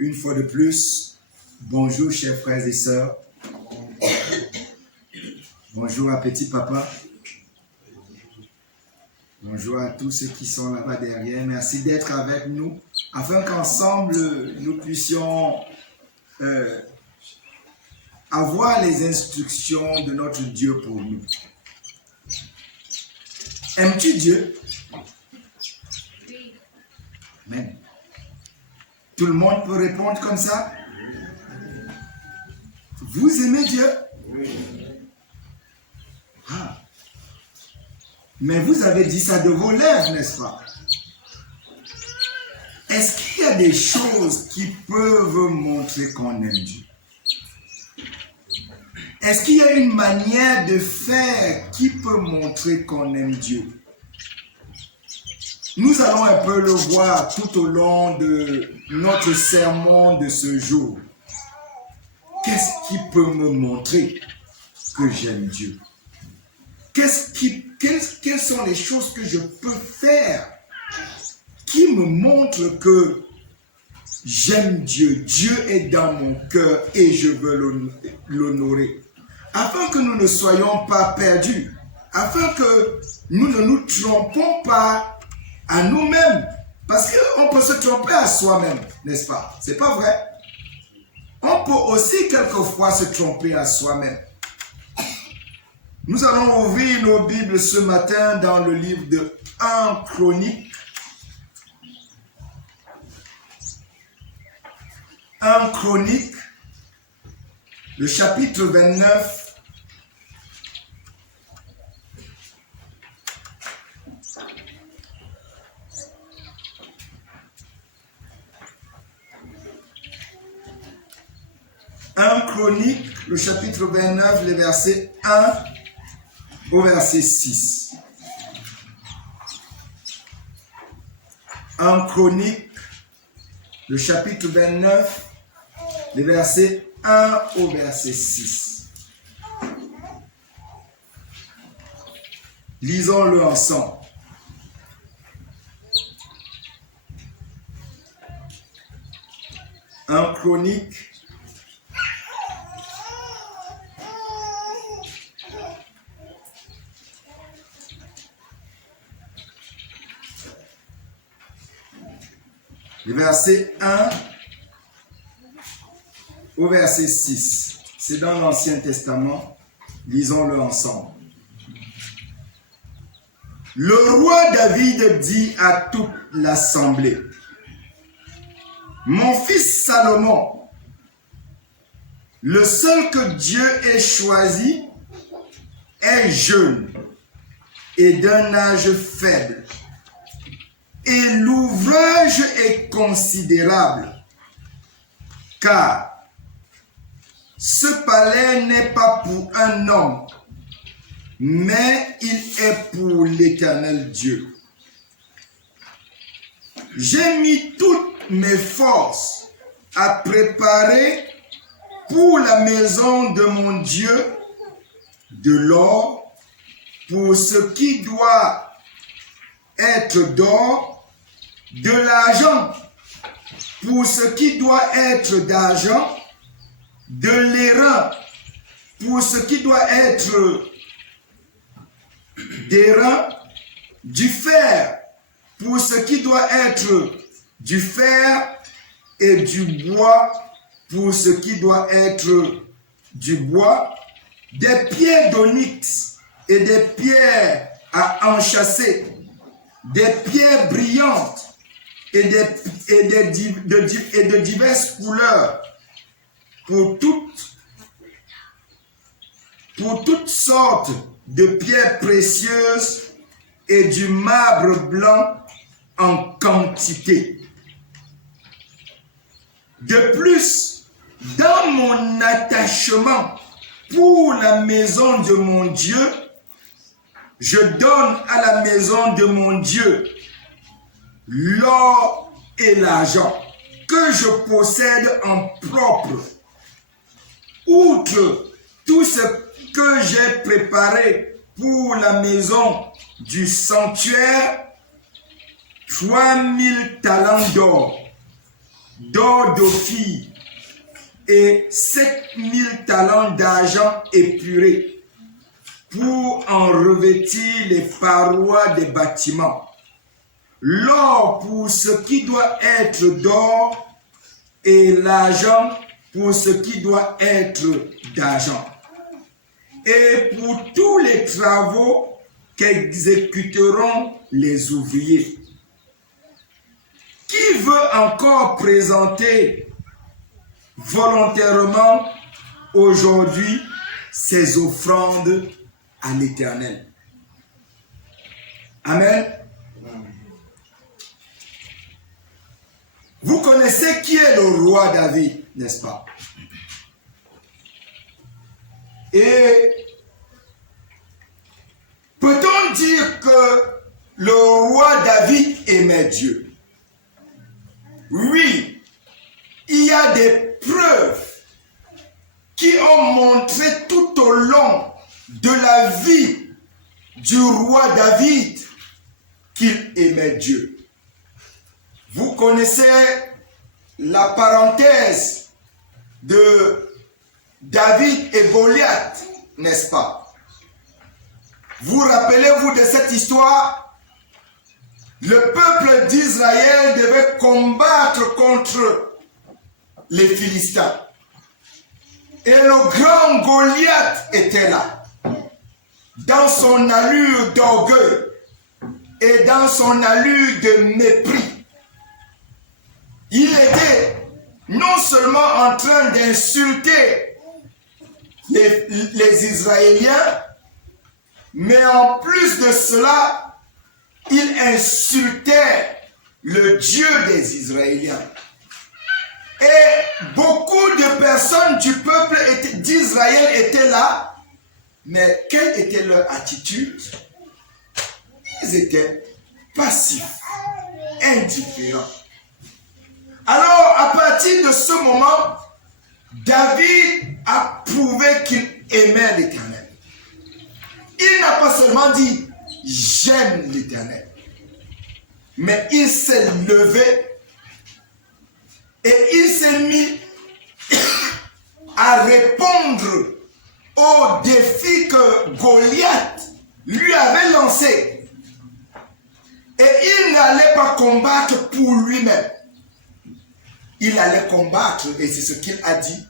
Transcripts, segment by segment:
Une fois de plus, bonjour chers frères et sœurs. Bonjour à petit papa. Bonjour à tous ceux qui sont là-bas derrière. Merci d'être avec nous afin qu'ensemble nous puissions avoir les instructions de notre Dieu pour nous. Aimes-tu Dieu? Amen. Tout le monde peut répondre comme ça? Vous aimez Dieu? Ah. Mais vous avez dit ça de vos lèvres, n'est-ce pas? Est-ce qu'il y a des choses qui peuvent montrer qu'on aime Dieu? Est-ce qu'il y a une manière de faire qui peut montrer qu'on aime Dieu? Nous allons un peu le voir tout au long de notre sermon de ce jour. Qu'est-ce qui peut me montrer que j'aime Dieu? Quelles sont les choses que je peux faire qui me montrent que j'aime Dieu? Dieu est dans mon cœur et je veux l'honorer. Afin que nous ne soyons pas perdus, afin que nous ne nous trompons pas à nous-mêmes. Parce qu'on peut se tromper à soi-même, n'est-ce pas? C'est pas vrai? On peut aussi quelquefois se tromper à soi-même. Nous allons ouvrir nos Bibles ce matin dans le livre de 1 Chronique. 1 Chronique, le chapitre 29. Chronique, le chapitre 29, les versets 1 au verset 6. 1 Chronique, le chapitre 29, les versets 1 au verset 6. Lisons-le ensemble. Un Chronique, le verset 1 au verset 6. C'est dans l'Ancien Testament. Lisons-le ensemble. Le roi David dit à toute l'assemblée: mon fils Salomon, le seul que Dieu ait choisi, est jeune et d'un âge faible. Et l'ouvrage est considérable, car ce palais n'est pas pour un homme, mais il est pour l'Éternel Dieu. J'ai mis toutes mes forces à préparer pour la maison de mon Dieu de l'or, pour ce qui doit être d'or, de l'argent, pour ce qui doit être d'argent, de l'airain, pour ce qui doit être d'airain, du fer, pour ce qui doit être du fer, et du bois, pour ce qui doit être du bois, des pierres d'onyx et des pierres à enchâsser, des pierres brillantes et de diverses couleurs, pour toutes sortes de pierres précieuses et du marbre blanc en quantité. De plus, dans mon attachement pour la maison de mon Dieu, je donne à la maison de mon Dieu l'or et l'argent que je possède en propre. Outre tout ce que j'ai préparé pour la maison du sanctuaire, 3000 talents d'or, d'or d'Ophir et 7000 talents d'argent épuré pour en revêtir les parois des bâtiments. L'or pour ce qui doit être d'or et l'argent pour ce qui doit être d'argent. Et pour tous les travaux qu'exécuteront les ouvriers. Qui veut encore présenter volontairement aujourd'hui ses offrandes à l'Éternel? Amen. Vous connaissez qui est le roi David, n'est-ce pas? Et peut-on dire que le roi David aimait Dieu? Oui, il y a des preuves qui ont montré tout au long de la vie du roi David qu'il aimait Dieu. Vous connaissez la parenthèse de David et Goliath, n'est-ce pas? Vous rappelez-vous de cette histoire? Le peuple d'Israël devait combattre contre les Philistins. Et le grand Goliath était là, dans son allure d'orgueil et dans son allure de mépris. Il était non seulement en train d'insulter les Israéliens, mais en plus de cela, il insultait le Dieu des Israéliens. Et beaucoup de personnes du peuple d'Israël étaient là, mais quelle était leur attitude? Ils étaient passifs, indifférents. Alors, à partir de ce moment, David a prouvé qu'il aimait l'Éternel. Il n'a pas seulement dit « j'aime l'Éternel », mais il s'est levé et il s'est mis à répondre au défi que Goliath lui avait lancé. Et il n'allait pas combattre pour lui-même. Il allait combattre, et c'est ce qu'il a dit,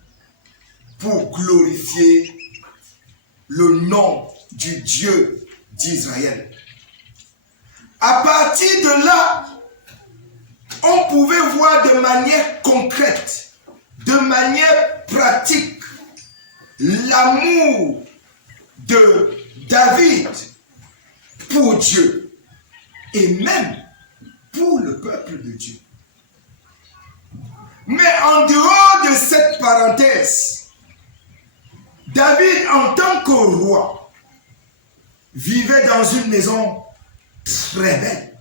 pour glorifier le nom du Dieu d'Israël. À partir de là, on pouvait voir de manière concrète, de manière pratique, l'amour de David pour Dieu et même pour le peuple de Dieu. Mais en dehors de cette parenthèse, David, en tant que roi, vivait dans une maison très belle.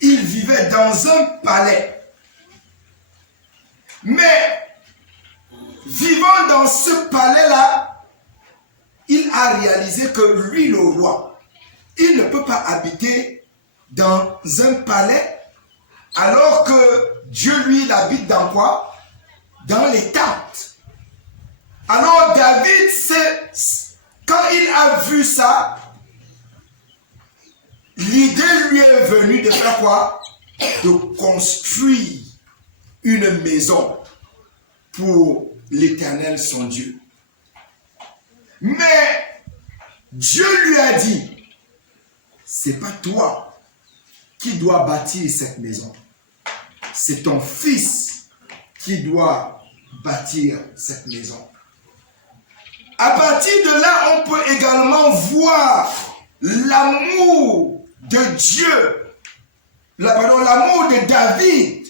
Il vivait dans un palais. Mais, vivant dans ce palais-là, il a réalisé que lui, le roi, il ne peut pas habiter dans un palais alors que Dieu, lui, il habite dans quoi? Dans les tentes. Alors David, quand il a vu ça, l'idée lui est venue de faire quoi? De construire une maison pour l'Éternel, son Dieu. Mais Dieu lui a dit, c'est pas toi qui dois bâtir cette maison. C'est ton fils qui doit bâtir cette maison. À partir de là, on peut également voir l'amour de Dieu, l'amour de David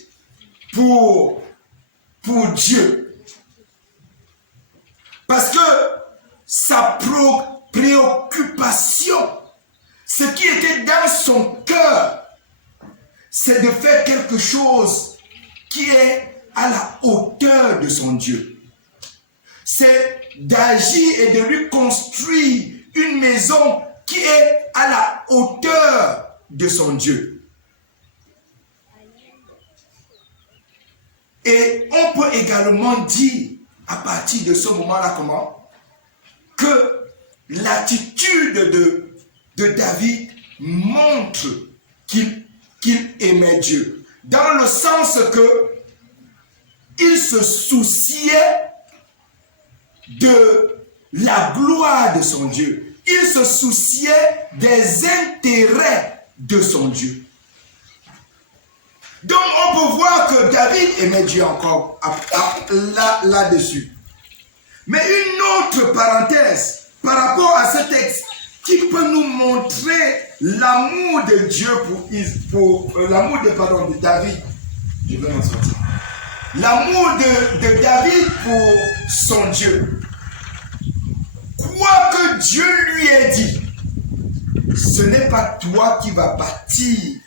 pour Dieu. Parce que sa préoccupation, ce qui était dans son cœur, c'est de faire quelque chose qui est à la hauteur de son Dieu. C'est d'agir et de lui construire une maison qui est à la hauteur de son Dieu. Et on peut également dire, à partir de ce moment-là, comment? Que l'attitude de David montre qu'il aimait Dieu. Dans le sens que il se souciait de la gloire de son Dieu. Il se souciait des intérêts de son Dieu. Donc on peut voir que David aimait Dieu encore là-dessus. Mais une autre parenthèse par rapport à ce texte qui peut nous montrer l'amour de Dieu l'amour de David. Je vais en sortir. L'amour de David pour son Dieu. Quoi que Dieu lui ait dit, ce n'est pas toi qui vas bâtir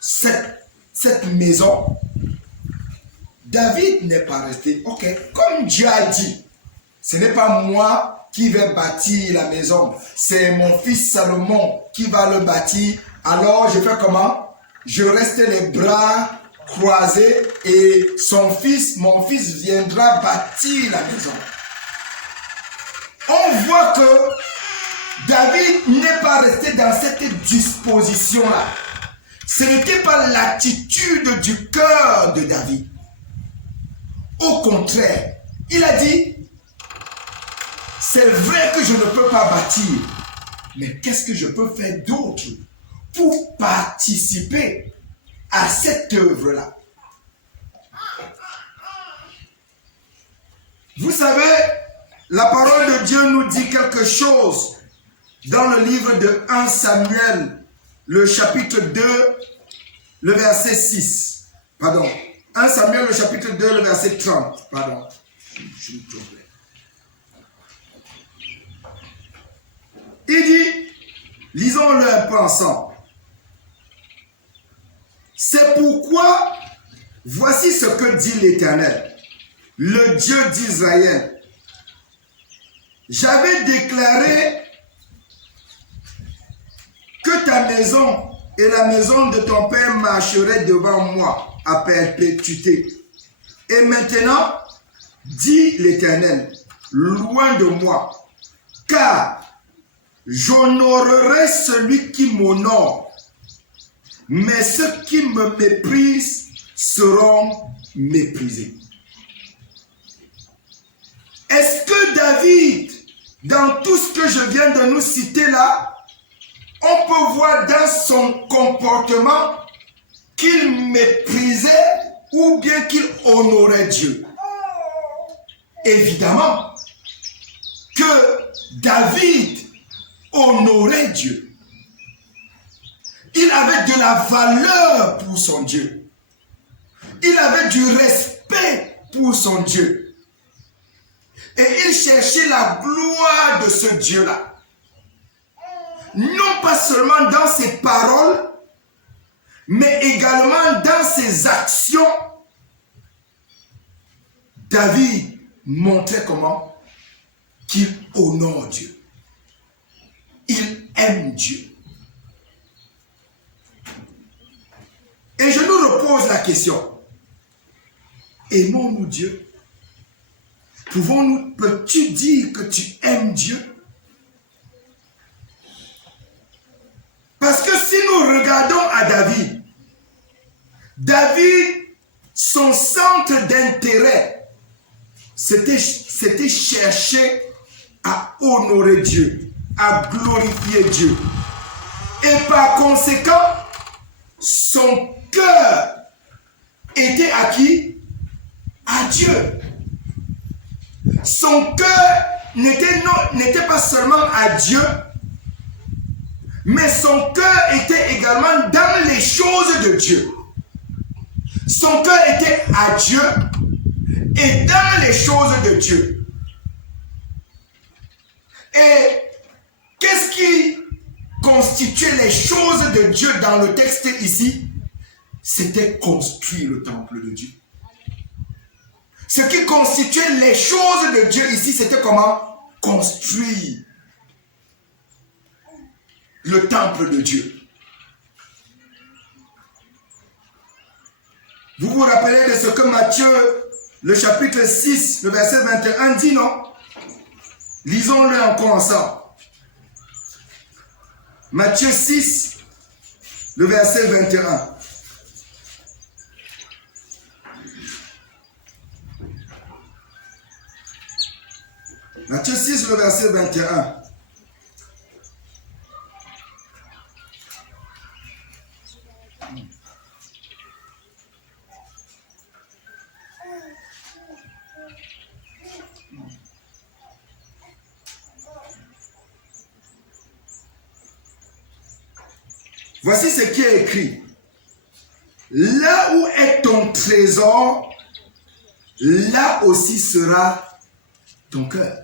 cette maison. David n'est pas resté, ok, comme Dieu a dit, ce n'est pas moi qui vais bâtir la maison, c'est mon fils Salomon qui va le bâtir. Alors je fais comment? Je reste les bras croisés et mon fils viendra bâtir la maison. On voit que David n'est pas resté dans cette disposition-là. Ce n'était pas l'attitude du cœur de David. Au contraire, il a dit, c'est vrai que je ne peux pas bâtir, mais qu'est-ce que je peux faire d'autre pour participer à cette œuvre-là? Vous savez, la parole de Dieu nous dit quelque chose dans le livre de 1 Samuel, le chapitre 2, le verset 6. Pardon. 1 Samuel, le chapitre 2, le verset 30. Pardon. Je me trompais. Il dit, lisons-le un peu ensemble. C'est pourquoi, voici ce que dit l'Éternel, le Dieu d'Israël. J'avais déclaré que ta maison et la maison de ton père marcheraient devant moi à perpétuité. Et maintenant, dit l'Éternel, loin de moi, car j'honorerai celui qui m'honore, mais ceux qui me méprisent seront méprisés. Est-ce que David, dans tout ce que je viens de nous citer là, on peut voir dans son comportement qu'il méprisait ou bien qu'il honorait Dieu? Évidemment que David honorait Dieu. Il avait de la valeur pour son Dieu. Il avait du respect pour son Dieu. Et il cherchait la gloire de ce Dieu-là. Non pas seulement dans ses paroles, mais également dans ses actions. David montrait comment? Qu'il honore Dieu. Il aime Dieu. Et je nous repose la question. Aimons-nous Dieu? Peux-tu dire que tu aimes Dieu? Parce que si nous regardons à David, son centre d'intérêt, c'était chercher à honorer Dieu, à glorifier Dieu. Et par conséquent, son cœur était à qui? À Dieu. Son cœur n'était pas seulement à Dieu, mais son cœur était également dans les choses de Dieu. Son cœur était à Dieu et dans les choses de Dieu. Et qu'est-ce qui constituait les choses de Dieu dans le texte ici? C'était construire le temple de Dieu. Ce qui constituait les choses de Dieu ici, c'était comment? Construire le temple de Dieu. Vous vous rappelez de ce que Matthieu, le chapitre 6, le verset 21 dit, non? Lisons-le encore ensemble. Matthieu 6, le verset 21. Matthieu 6, le verset 21. Voici ce qui est écrit. Là où est ton trésor, là aussi sera ton cœur.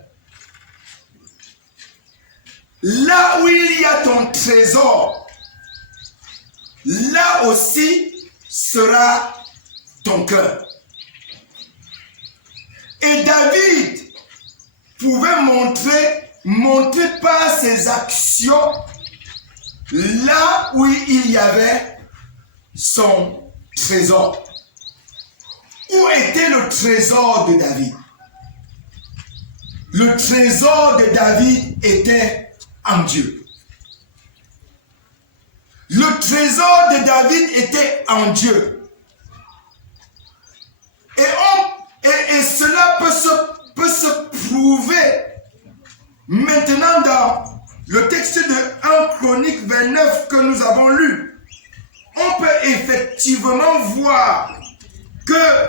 Là où il y a ton trésor, là aussi sera ton cœur. Et David pouvait montrer par ses actions là où il y avait son trésor. Où était le trésor de David? Le trésor de David était en Dieu. Le trésor de David était en Dieu. Et cela peut se prouver maintenant dans le texte de 1 Chronique 29 que nous avons lu. On peut effectivement voir que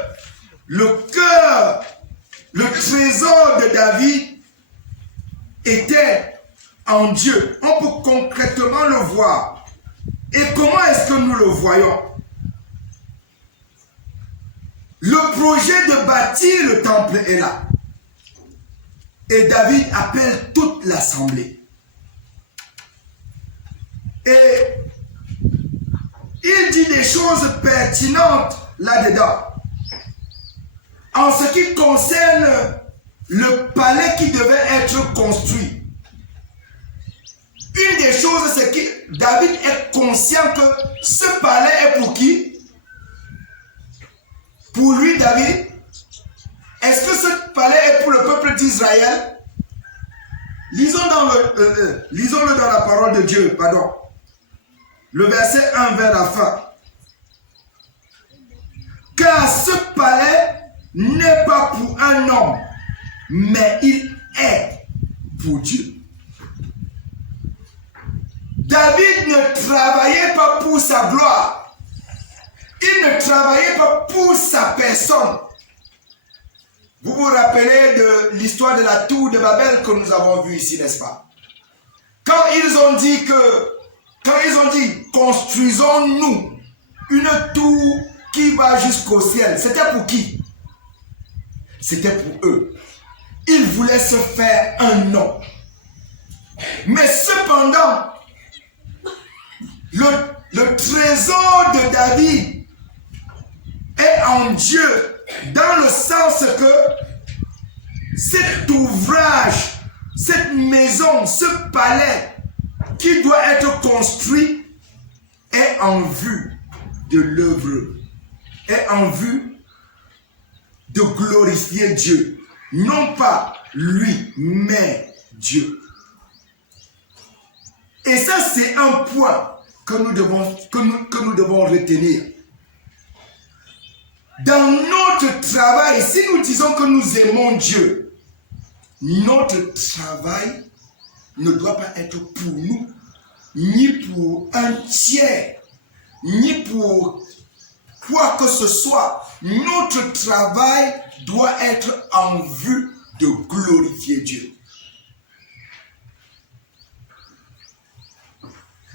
le cœur, le trésor de David était en Dieu. On peut concrètement le voir. Et comment est-ce que nous le voyons? Le projet de bâtir le temple est là. Et David appelle toute l'assemblée. Et il dit des choses pertinentes là-dedans. En ce qui concerne le palais qui devait être construit. Une des choses, c'est que David est conscient que ce palais est pour qui? Pour lui, David. Est-ce que ce palais est pour le peuple d'Israël? Lisons-le dans la parole de Dieu, pardon. Le verset 1 vers la fin. Car ce palais n'est pas pour un homme, mais il est pour Dieu. David ne travaillait pas pour sa gloire. Il ne travaillait pas pour sa personne. Vous vous rappelez de l'histoire de la tour de Babel que nous avons vue ici, n'est-ce pas? Quand ils ont dit construisons-nous une tour qui va jusqu'au ciel, c'était pour qui? C'était pour eux. Ils voulaient se faire un nom. Mais cependant, le trésor de David est en Dieu, dans le sens que cet ouvrage, cette maison, ce palais qui doit être construit est en vue de l'œuvre, est en vue de glorifier Dieu. Non pas lui, mais Dieu. Et ça, c'est un point que nous devons retenir. Dans notre travail, si nous disons que nous aimons Dieu, notre travail ne doit pas être pour nous, ni pour un tiers, ni pour quoi que ce soit. Notre travail doit être en vue de glorifier Dieu.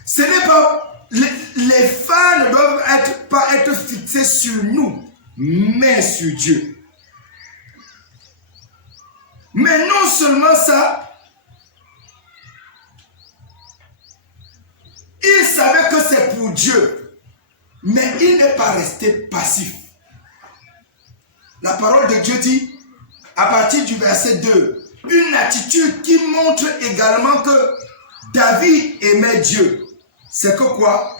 Ce n'est pas, les fins ne doivent pas être fixés sur nous, mais sur Dieu. Mais non seulement ça, il savait que c'est pour Dieu, mais il n'est pas resté passif. La parole de Dieu dit, à partir du verset 2, une attitude qui montre également que David aimait Dieu. C'est que quoi?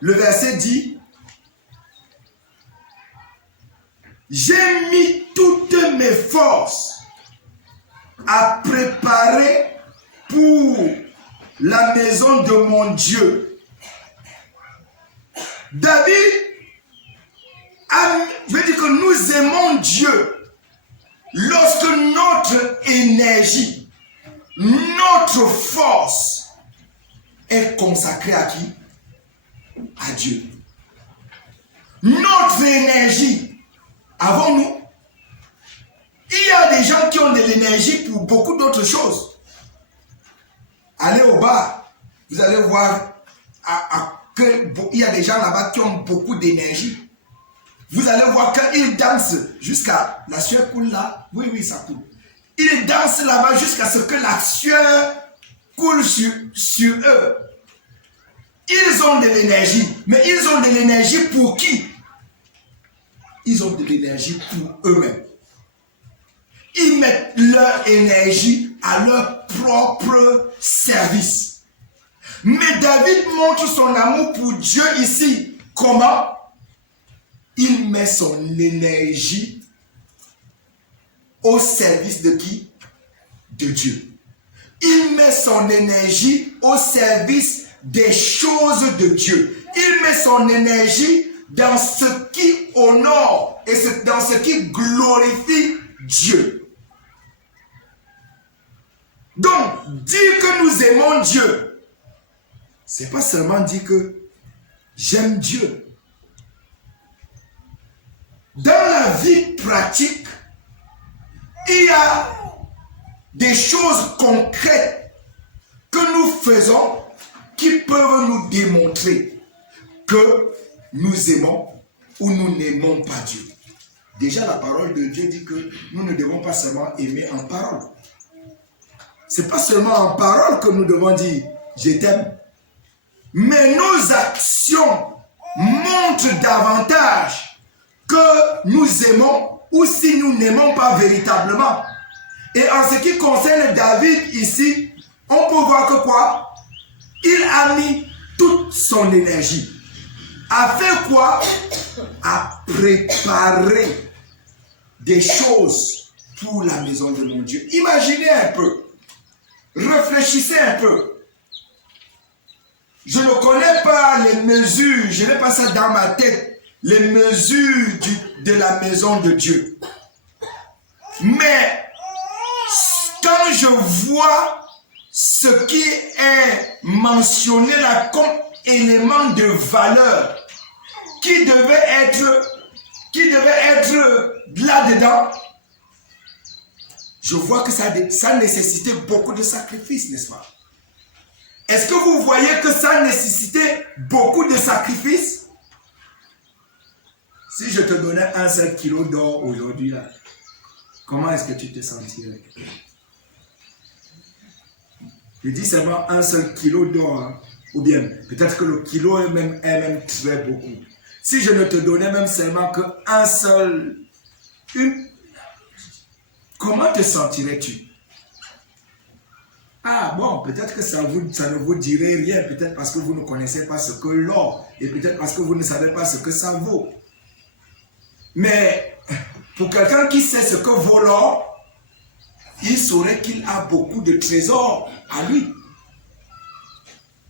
Le verset dit, j'ai mis toutes mes forces à préparer pour la maison de mon Dieu. David, je veux dire que nous aimons Dieu lorsque notre énergie, notre force est consacrée à qui? À Dieu. Notre énergie, avons-nous? Il y a des gens qui ont de l'énergie pour beaucoup d'autres choses. Allez au bar, vous allez voir qu'il y a des gens là-bas qui ont beaucoup d'énergie. Vous allez voir qu'ils dansent jusqu'à la sueur coule là. Oui, oui, ça coule. Ils dansent là-bas jusqu'à ce que la sueur coule sur eux. Ils ont de l'énergie. Mais ils ont de l'énergie pour qui? Ils ont de l'énergie pour eux-mêmes. Ils mettent leur énergie à leur propre service. Mais David montre son amour pour Dieu ici. Comment? Il met son énergie au service de qui? De Dieu. Il met son énergie au service des choses de Dieu. Il met son énergie dans ce qui honore et dans ce qui glorifie Dieu. Donc, dire que nous aimons Dieu, c'est pas seulement dire que j'aime Dieu. Dans la vie pratique, il y a des choses concrètes que nous faisons qui peuvent nous démontrer que nous aimons ou nous n'aimons pas Dieu. Déjà, la parole de Dieu dit que nous ne devons pas seulement aimer en parole. C'est pas seulement en parole que nous devons dire « je t'aime ». Mais nos actions montrent davantage que nous aimons ou si nous n'aimons pas véritablement. Et en ce qui concerne David ici, on peut voir que quoi? Il a mis toute son énergie. À faire quoi? À préparer des choses pour la maison de mon Dieu. Imaginez un peu. Réfléchissez un peu. Je ne connais pas les mesures, je n'ai pas ça dans ma tête, les mesures de la maison de Dieu. Mais quand je vois ce qui est mentionné là comme élément de valeur qui devait être là-dedans, je vois que ça nécessitait beaucoup de sacrifices, n'est-ce pas? Est-ce que vous voyez que ça nécessitait beaucoup de sacrifices? Si je te donnais un seul kilo d'or aujourd'hui, là, comment est-ce que tu te sentirais? Je dis seulement un seul kilo d'or, hein? Ou bien peut-être que le kilo est même très beaucoup. Si je ne te donnais même seulement qu'un seul, comment te sentirais-tu? Ah bon, peut-être que ça ne vous dirait rien, peut-être parce que vous ne connaissez pas ce que l'or, et peut-être parce que vous ne savez pas ce que ça vaut. Mais pour quelqu'un qui sait ce que vaut l'or, il saurait qu'il a beaucoup de trésors à lui.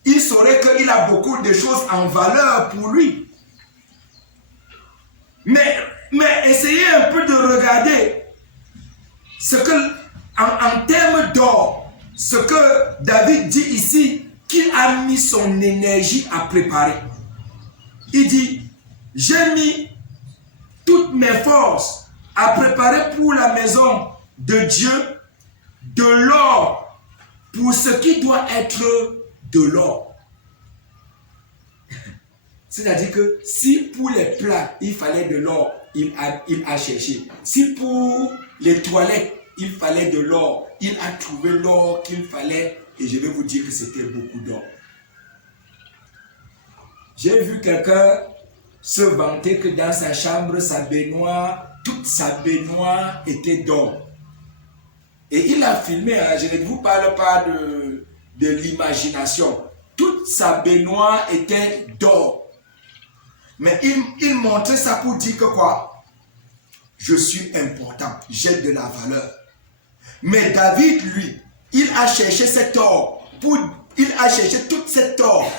Il saurait qu'il a beaucoup de choses en valeur pour lui. Mais essayez un peu de regarder ce que, en termes d'or, ce que David dit ici, qu'il a mis son énergie à préparer. Il dit, j'ai mis toutes mes forces à préparer pour la maison de Dieu de l'or, pour ce qui doit être de l'or. C'est-à-dire que si pour les plats, il fallait de l'or, il a cherché. Si pour les toilettes, il fallait de l'or, il a trouvé l'or qu'il fallait, et je vais vous dire que c'était beaucoup d'or. J'ai vu quelqu'un se vanter que dans sa chambre, sa baignoire, toute sa baignoire était d'or. Et il a filmé, hein, je ne vous parle pas de l'imagination. Toute sa baignoire était d'or. Mais il montrait ça pour dire que quoi? je suis important, j'ai de la valeur. Mais David, lui, il a cherché cet or, il a cherché toute cette or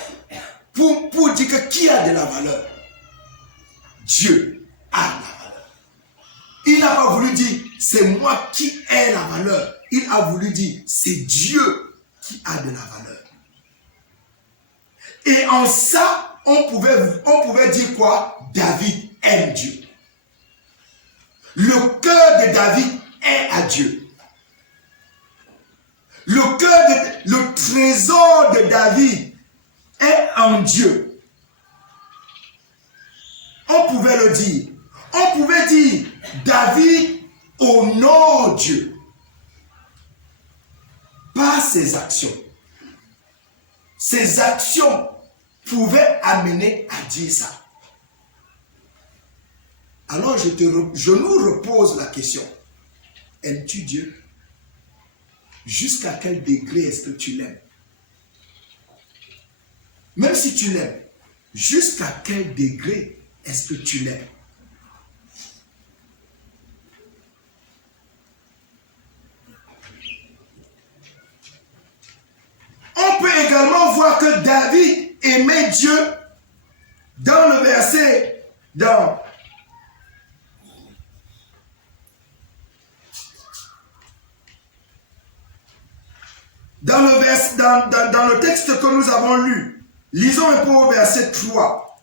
pour dire que qui a de la valeur? Dieu a de la valeur. Il n'a pas voulu dire c'est moi qui ai la valeur. Il a voulu dire c'est Dieu qui a de la valeur. Et en ça, on pouvait dire quoi? David aime Dieu. Le cœur de David est à Dieu. Le trésor de David est en Dieu. On pouvait le dire. On pouvait dire David honore Dieu par ses actions. Ses actions pouvaient amener à dire ça. Alors je nous repose la question. Aimes-tu Dieu? Jusqu'à quel degré est-ce que tu l'aimes? Même si tu l'aimes, jusqu'à quel degré est-ce que tu l'aimes? On peut également voir que David aimait Dieu dans le verset, dans le texte que nous avons lu. Lisons un peu au verset 3.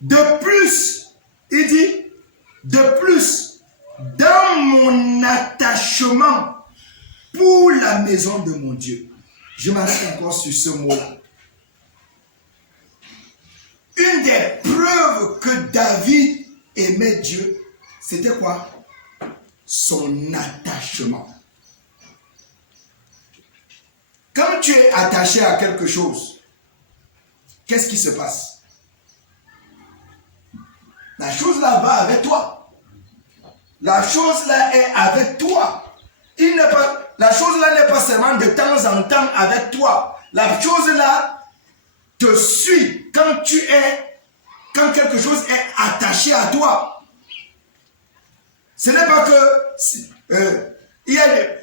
De plus, il dit, de plus, dans mon attachement pour la maison de mon Dieu. Je m'arrête encore sur ce mot-là. Une des preuves que David aimait Dieu, c'était quoi? Son attachement. Quand tu es attaché à quelque chose, qu'est-ce qui se passe? La chose là va avec toi. La chose là est avec toi. La chose là n'est pas seulement de temps en temps avec toi. La chose là te suit quand quelque chose est attaché à toi. Ce n'est pas que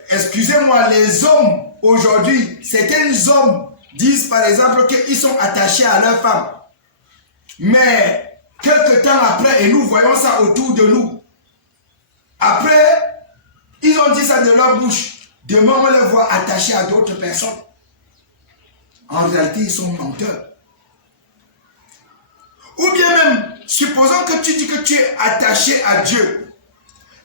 excusez-moi, les hommes aujourd'hui, certains hommes disent par exemple qu'ils sont attachés à leur femme. Mais quelque temps après, et nous voyons ça autour de nous, après, ils ont dit ça de leur bouche. Demain, on les voit attachés à d'autres personnes. En réalité, ils sont menteurs. Ou bien même, supposons que tu dis que tu es attaché à Dieu.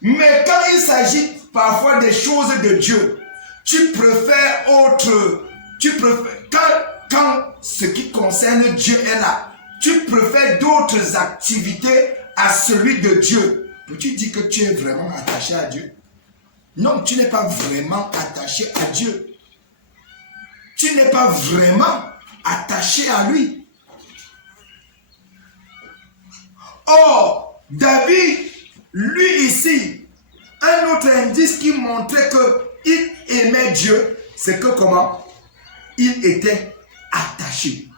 Mais quand il s'agit parfois des choses de Dieu, tu préfères quand ce qui concerne Dieu est là, tu préfères d'autres activités à celui de Dieu. Peux-tu dire que tu es vraiment attaché à Dieu? Non, tu n'es pas vraiment attaché à Dieu. Tu n'es pas vraiment attaché à lui. Or, David, lui ici, un autre indice qui montrait qu'il aimait Dieu, c'est que comment? Il était attaché.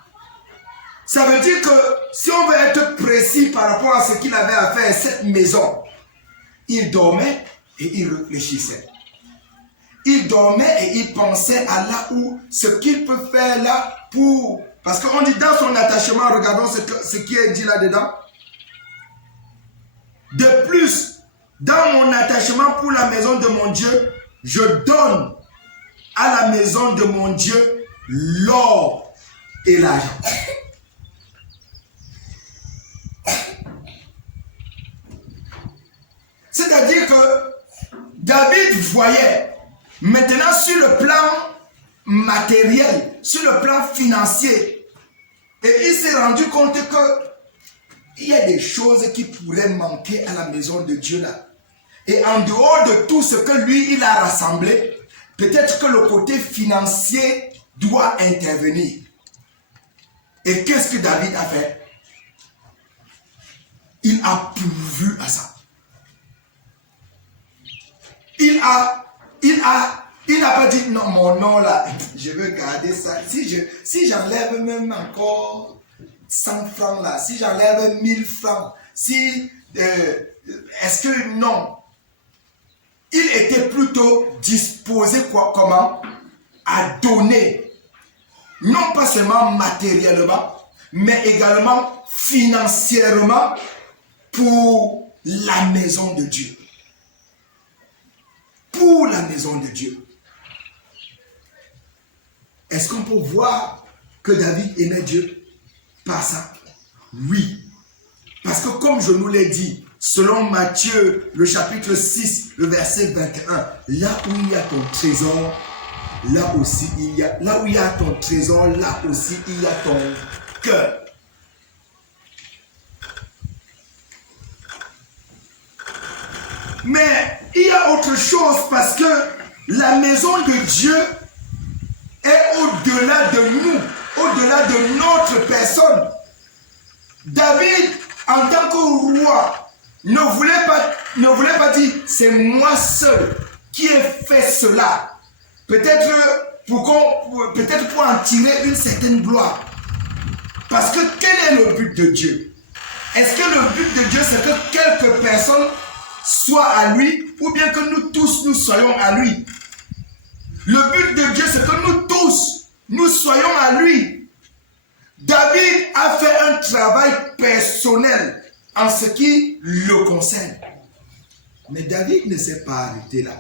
Ça veut dire que si on veut être précis par rapport à ce qu'il avait à faire à cette maison, il dormait et il réfléchissait. Il dormait et il pensait à là où, ce qu'il peut faire là pour... Parce qu'on dit dans son attachement, regardons ce qui est dit là-dedans. De plus, dans mon attachement pour la maison de mon Dieu, je donne à la maison de mon Dieu l'or et l'argent. C'est-à-dire que David voyait maintenant sur le plan matériel, sur le plan financier, et il s'est rendu compte que il y a des choses qui pourraient manquer à la maison de Dieu là. Et en dehors de tout ce que lui, il a rassemblé, peut-être que le côté financier doit intervenir. Et qu'est-ce que David a fait? Il a pourvu à ça. Il n'a pas dit non, mon nom là, je veux garder ça. Si j'enlève même encore 100 francs là, si j'enlève 1000 francs, est-ce que non? Il était plutôt disposé comment? À donner, non pas seulement matériellement, mais également financièrement pour la maison de Dieu. Pour la maison de Dieu. Est-ce qu'on peut voir que David aimait Dieu par ça? Oui. Parce que comme je nous l'ai dit, selon Matthieu, le chapitre 6, le verset 21, là où il y a ton trésor, là aussi il y a, là où il y a ton trésor, là aussi il y a ton cœur. Mais il y a autre chose parce que la maison de Dieu est au-delà de nous, au-delà de notre personne. David, en tant que roi, ne voulait pas dire c'est moi seul qui ai fait cela. Peut-être pour en tirer une certaine gloire. Parce que quel est le but de Dieu? Est-ce que le but de Dieu c'est que quelques personnes soient à lui ou bien que nous tous nous soyons à lui? Le but de Dieu c'est que nous tous nous soyons à lui. David a fait un travail personnel en ce qui le concerne. Mais David ne s'est pas arrêté là.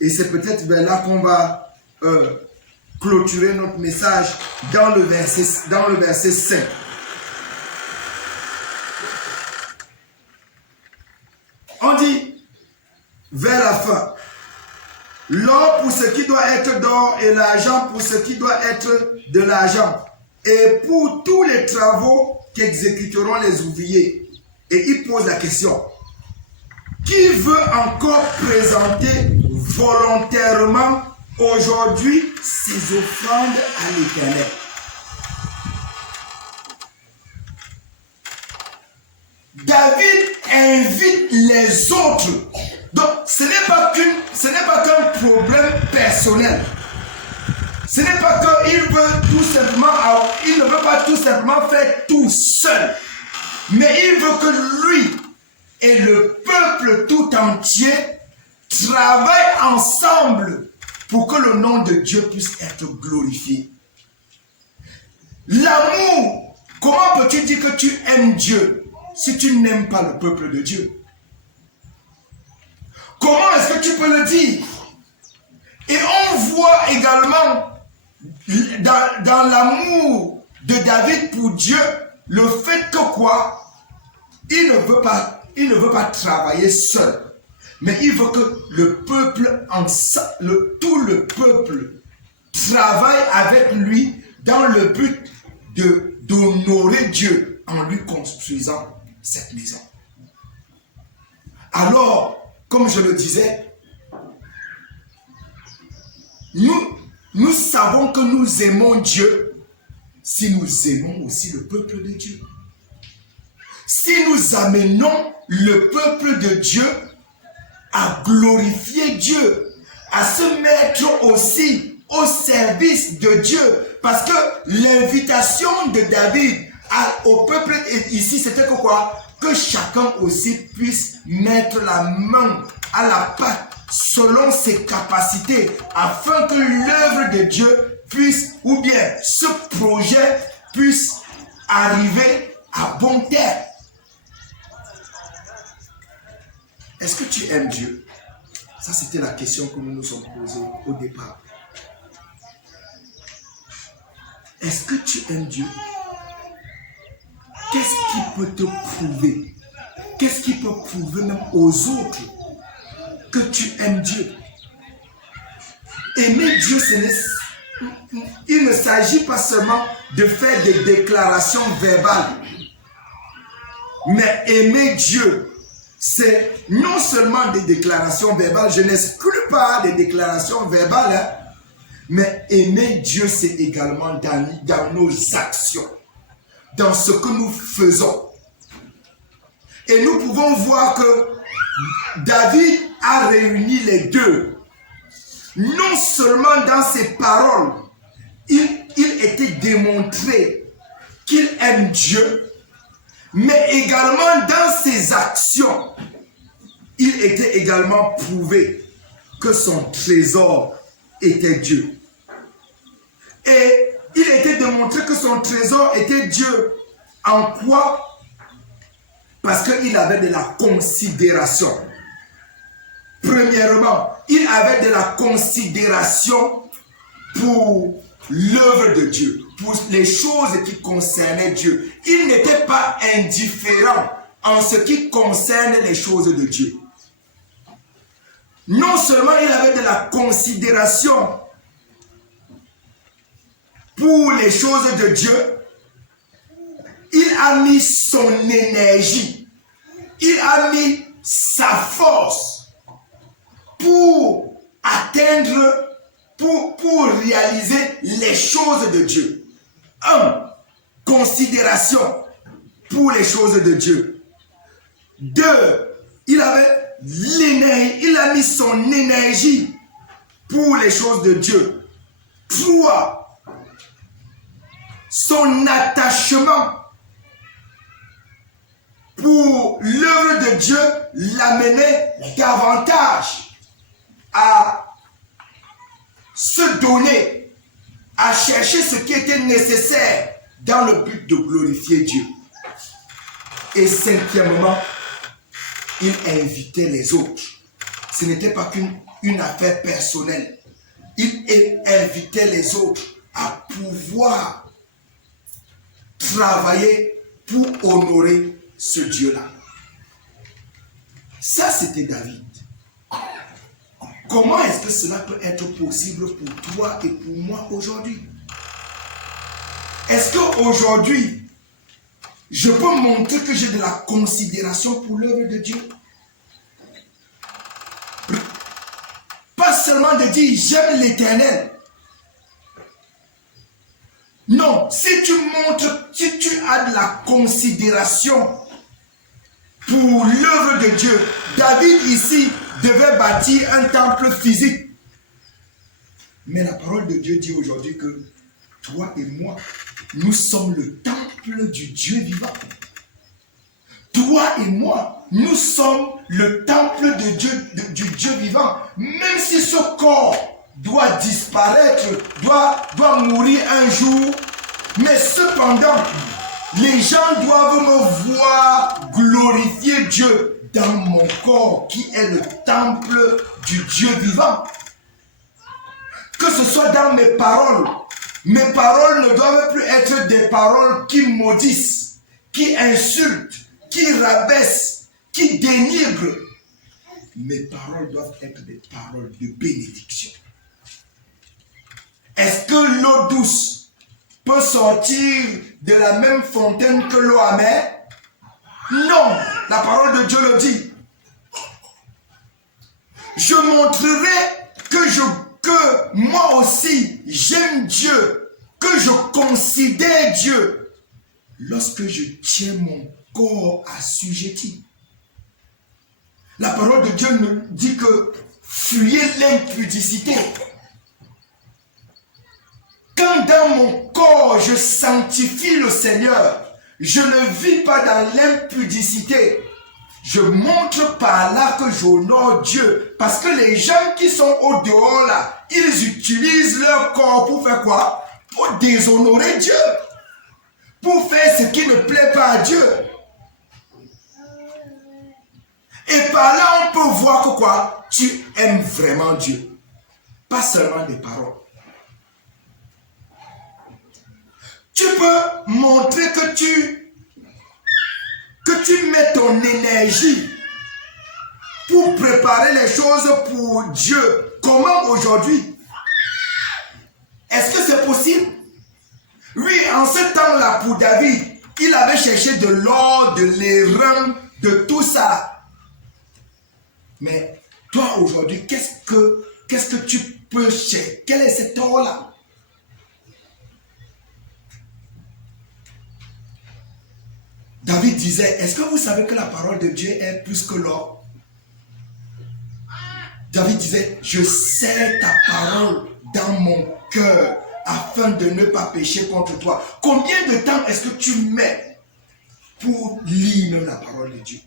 Et c'est peut-être vers là qu'on va clôturer notre message dans le verset 5. On dit, vers la fin, l'or pour ce qui doit être d'or et l'argent pour ce qui doit être de l'argent, et pour tous les travaux qu'exécuteront les ouvriers. Et il pose la question, qui veut encore présenter volontairement aujourd'hui ses offrandes à l'Éternel? David invite les autres. Donc, ce n'est pas qu'un problème personnel. Ce n'est pas qu'il ne veut pas tout simplement faire tout seul. Mais il veut que lui et le peuple tout entier travaillent ensemble pour que le nom de Dieu puisse être glorifié. L'amour, comment peux-tu dire que tu aimes Dieu si tu n'aimes pas le peuple de Dieu? Comment est-ce que tu peux le dire? Et on voit également dans l'amour de David pour Dieu le fait que quoi? Il ne veut pas travailler seul, mais il veut que le peuple, tout le peuple travaille avec lui dans le but d'honorer Dieu en lui construisant cette maison. Alors, comme je le disais, nous savons que nous aimons Dieu si nous aimons aussi le peuple de Dieu. Si nous amenons le peuple de Dieu à glorifier Dieu, à se mettre aussi au service de Dieu, parce que l'invitation de David au peuple ici, c'était que quoi? Que chacun aussi puisse mettre la main à la pâte selon ses capacités, afin que l'œuvre de Dieu puisse, ou bien ce projet puisse arriver à bon terme. Est-ce que tu aimes Dieu? Ça, c'était la question que nous nous sommes posée au départ. Est-ce que tu aimes Dieu? Qu'est-ce qui peut te prouver? Qu'est-ce qui peut prouver même aux autres que tu aimes Dieu? Aimer Dieu, il ne s'agit pas seulement de faire des déclarations verbales. Mais aimer Dieu, c'est non seulement des déclarations verbales, je n'exclus pas des déclarations verbales, hein, mais aimer Dieu, c'est également dans nos actions, dans ce que nous faisons. Et nous pouvons voir que David a réuni les deux. Non seulement dans ses paroles, il était démontré qu'il aime Dieu, mais également dans ses actions, il était également prouvé que son trésor était Dieu. Et il était démontré que son trésor était Dieu. En quoi? Parce qu'il avait de la considération. Premièrement, il avait de la considération pour l'œuvre de Dieu, pour les choses qui concernaient Dieu. Il n'était pas indifférent en ce qui concerne les choses de Dieu. Non seulement il avait de la considération pour les choses de Dieu, il a mis son énergie, il a mis sa force pour atteindre, pour réaliser les choses de Dieu. Considération pour les choses de Dieu. 2, il avait l'énergie, il a mis son énergie pour les choses de Dieu. 3, son attachement pour l'œuvre de Dieu l'amenait davantage à se donner, à chercher ce qui était nécessaire dans le but de glorifier Dieu. Et 5e, il invitait les autres. Ce n'était pas qu'une affaire personnelle. Il invitait les autres à pouvoir travailler pour honorer ce Dieu-là. Ça, c'était David. Comment est-ce que cela peut être possible pour toi et pour moi aujourd'hui? Est-ce qu'aujourd'hui, je peux montrer que j'ai de la considération pour l'œuvre de Dieu? Pas seulement de dire j'aime l'Éternel. Non, si tu montres, si tu as de la considération pour l'œuvre de Dieu, David ici devait bâtir un temple physique. Mais la parole de Dieu dit aujourd'hui que toi et moi, nous sommes le temple du Dieu vivant. Toi et moi, nous sommes le temple de Dieu, du Dieu vivant. Même si ce corps doit disparaître, doit mourir un jour, mais cependant, les gens doivent me voir glorifier Dieu dans mon corps qui est le temple du Dieu vivant. Que ce soit dans mes paroles ne doivent plus être des paroles qui maudissent, qui insultent, qui rabaissent, qui dénigrent. Mes paroles doivent être des paroles de bénédiction. Est-ce que l'eau douce peut sortir de la même fontaine que l'eau amère? Non, la parole de Dieu le dit. Je montrerai que moi aussi j'aime Dieu, que je considère Dieu lorsque je tiens mon corps assujetti. La parole de Dieu me dit que fuyez l'impudicité. Quand dans mon corps je sanctifie le Seigneur, je ne vis pas dans l'impudicité. Je montre par là que j'honore Dieu. Parce que les gens qui sont au dehors là, ils utilisent leur corps pour faire quoi? Pour déshonorer Dieu. Pour faire ce qui ne plaît pas à Dieu. Et par là, on peut voir que quoi? Tu aimes vraiment Dieu. Pas seulement des paroles. Tu peux montrer que tu mets ton énergie pour préparer les choses pour Dieu. Comment aujourd'hui? Est-ce que c'est possible? Oui, en ce temps-là, pour David, il avait cherché de l'or, de l'airain, de tout ça. Mais toi, aujourd'hui, qu'est-ce que tu peux chercher? Quel est cet or-là? David disait, est-ce que vous savez que la parole de Dieu est plus que l'or? David disait, je serre ta parole dans mon cœur afin de ne pas pécher contre toi. Combien de temps est-ce que tu mets pour lire même la parole de Dieu.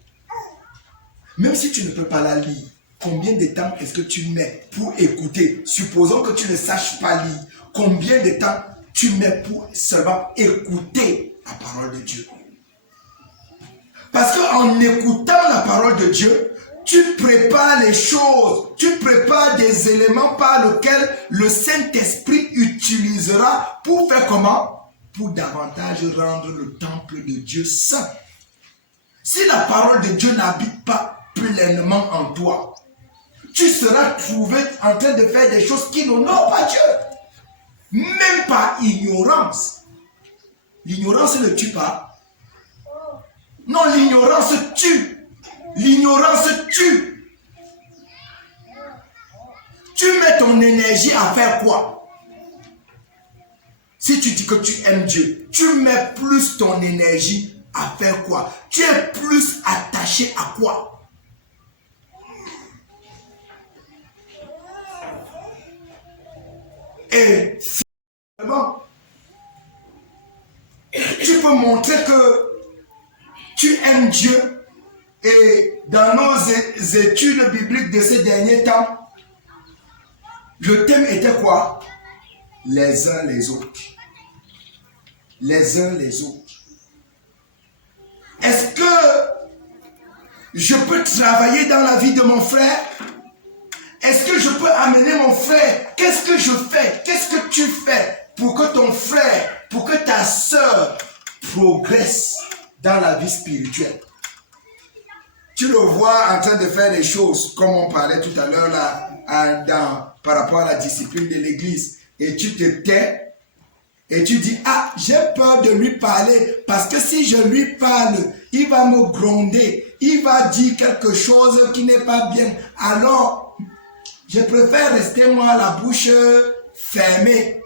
Même si tu ne peux pas la lire, combien de temps est-ce que tu mets pour écouter? Supposons que tu ne saches pas lire. Combien de temps tu mets pour seulement écouter la parole de Dieu? Parce qu'en écoutant la parole de Dieu, tu prépares les choses, tu prépares des éléments par lesquels le Saint-Esprit utilisera pour faire comment? Pour davantage rendre le temple de Dieu saint. Si la parole de Dieu n'habite pas pleinement en toi, tu seras trouvé en train de faire des choses qui n'honorent pas Dieu. Même par ignorance. L'ignorance ne tue pas. Non, l'ignorance tue. L'ignorance tue. Tu mets ton énergie à faire quoi? Si tu dis que tu aimes Dieu, tu mets plus ton énergie à faire quoi? Tu es plus attaché à quoi? Et finalement, tu peux montrer que tu aimes Dieu. Et dans nos études bibliques de ces derniers temps, le thème était quoi? Les uns les autres. Les uns les autres. Est-ce que je peux travailler dans la vie de mon frère? Est-ce que je peux amener mon frère? Qu'est-ce que je fais? Qu'est-ce que tu fais pour que ton frère, pour que ta soeur progresse dans la vie spirituelle? Tu le vois en train de faire des choses, comme on parlait tout à l'heure là, par rapport à la discipline de l'église. Et tu te tais et tu dis, ah, j'ai peur de lui parler parce que si je lui parle, il va me gronder, il va dire quelque chose qui n'est pas bien. Alors, je préfère rester moi la bouche fermée.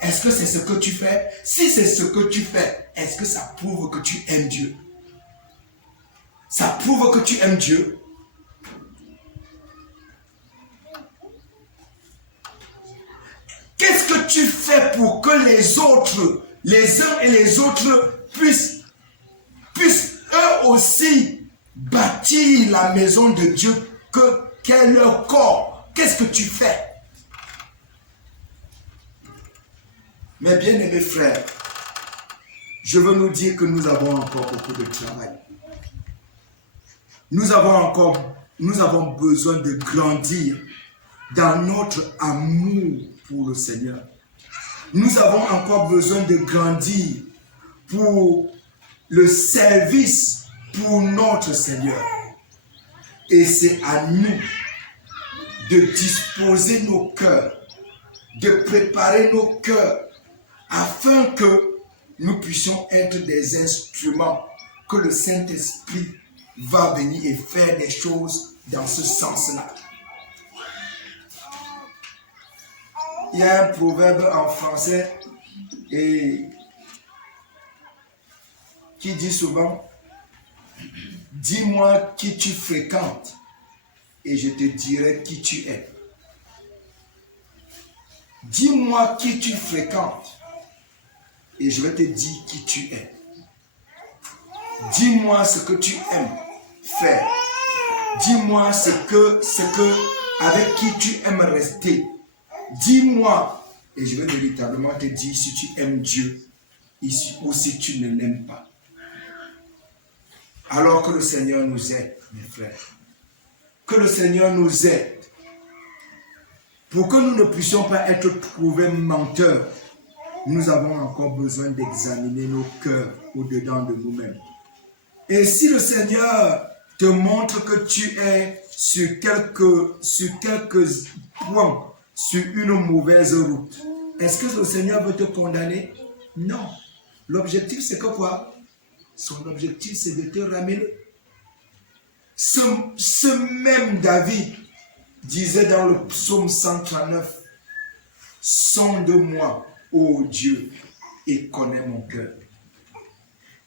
Est-ce que c'est ce que tu fais? Si c'est ce que tu fais, est-ce que ça prouve que tu aimes Dieu? Ça prouve que tu aimes Dieu. Qu'est-ce que tu fais pour que les autres, les uns et les autres, puissent eux aussi bâtir la maison de Dieu qu'est leur corps? Qu'est-ce que tu fais? Mes bien-aimés frères, je veux nous dire que nous avons encore beaucoup de travail. Nous avons besoin de grandir dans notre amour pour le Seigneur. Nous avons encore besoin de grandir pour le service pour notre Seigneur. Et c'est à nous de disposer nos cœurs, de préparer nos cœurs afin que nous puissions être des instruments que le Saint-Esprit va venir et faire des choses dans ce sens-là. Il y a un proverbe en français qui dit souvent, dis-moi qui tu fréquentes et je te dirai qui tu es. Dis-moi qui tu fréquentes et je vais te dire qui tu es. Dis-moi ce que tu aimes faire. Dis-moi ce que avec qui tu aimes rester. Dis-moi et je vais véritablement te dire si tu aimes Dieu ou si tu ne l'aimes pas. Alors que le Seigneur nous aide, mes frères. Que le Seigneur nous aide pour que nous ne puissions pas être trouvés menteurs. Nous avons encore besoin d'examiner nos cœurs au-dedans de nous-mêmes. Et si le Seigneur te montre que tu es sur quelques points, sur une mauvaise route, est-ce que le Seigneur veut te condamner? Non. L'objectif, c'est que quoi? Son objectif, c'est de te ramener. Ce même David disait dans le psaume 139, « Sonde-moi, ô Dieu, et connais mon cœur.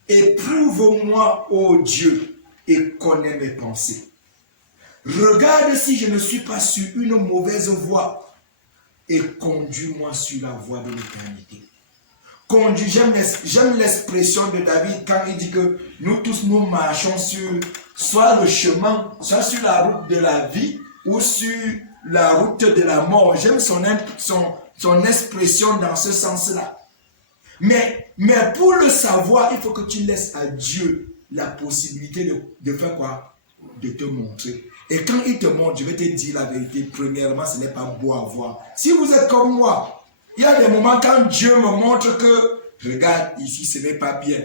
Éprouve-moi, ô Dieu, et connais mes pensées. Regarde si je ne suis pas sur une mauvaise voie, et conduis-moi sur la voie de l'éternité. » conduit. J'aime l'expression de David quand il dit que nous tous nous marchons sur soit le chemin, soit sur la route de la vie ou sur la route de la mort. J'aime son expression dans ce sens-là. Mais pour le savoir, il faut que tu laisses à Dieu la possibilité de faire quoi? De te montrer. Et quand il te montre, je vais te dire la vérité. Premièrement, ce n'est pas beau à voir. Si vous êtes comme moi, il y a des moments quand Dieu me montre que, regarde, ici, ce n'est pas bien.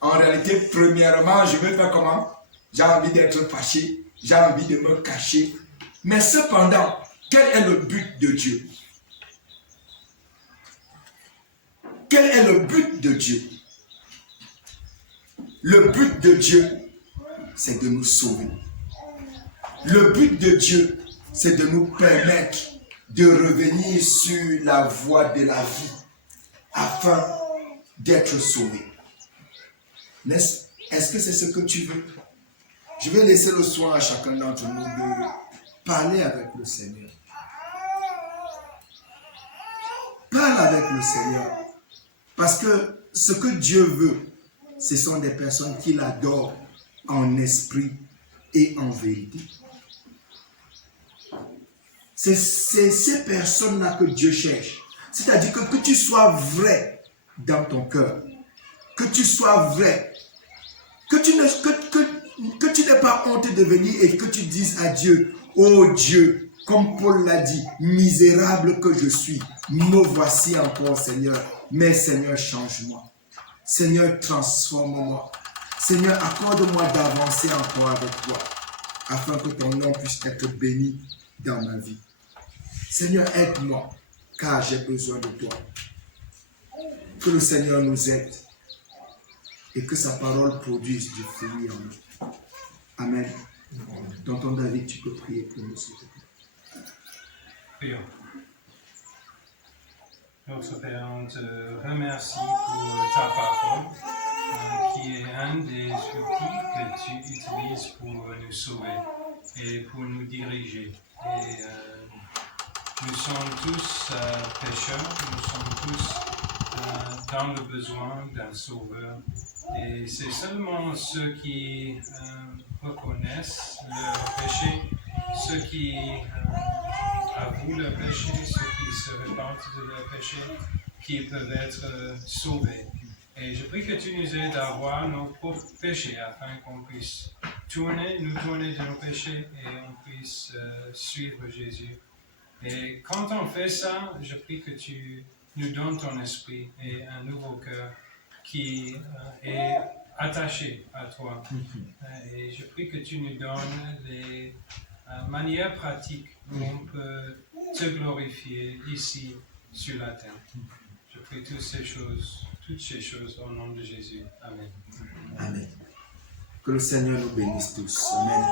En réalité, premièrement, je vais faire comment? J'ai envie d'être fâché, j'ai envie de me cacher. Mais cependant, quel est le but de Dieu? Quel est le but de Dieu? Le but de Dieu, c'est de nous sauver. Le but de Dieu, c'est de nous permettre de revenir sur la voie de la vie afin d'être sauvés. Est-ce que c'est ce que tu veux? Je vais laisser le soin à chacun d'entre nous de parler avec le Seigneur. Parle avec le Seigneur. Parce que ce que Dieu veut, ce sont des personnes qui l'adorent en esprit et en vérité. C'est ces personnes-là que Dieu cherche. C'est-à-dire que tu sois vrai dans ton cœur. Que tu sois vrai. Que tu n'aies pas honte de venir et que tu dises à Dieu, oh Dieu, comme Paul l'a dit, misérable que je suis, me voici encore, Seigneur. Mais Seigneur, change-moi. Seigneur, transforme-moi. Seigneur, accorde-moi d'avancer encore avec toi, afin que ton nom puisse être béni dans ma vie. Seigneur, aide-moi, car j'ai besoin de toi. Que le Seigneur nous aide et que sa parole produise du fruit en nous. Amen. Tonton David, tu peux prier pour nous, s'il te plaît. Prions. Notre Père, on te remercie pour ta parole, qui est un des outils que tu utilises pour nous sauver et pour nous diriger. Et nous sommes tous pécheurs, nous sommes tous dans le besoin d'un sauveur. Et c'est seulement ceux qui reconnaissent leur péché, ceux qui avouent leur péché, ceux qui se repentent de leur péché, qui peuvent être sauvés. Et je prie que tu nous aides à voir nos propres péchés afin qu'on puisse nous tourner de nos péchés et on puisse suivre Jésus. Et quand on fait ça, je prie que tu nous donnes ton esprit et un nouveau cœur qui est attaché à toi. Et je prie que tu nous donnes les manières pratiques où on peut te glorifier ici sur la terre. Je prie toutes ces choses au nom de Jésus. Amen. Amen. Que le Seigneur nous bénisse tous. Amen.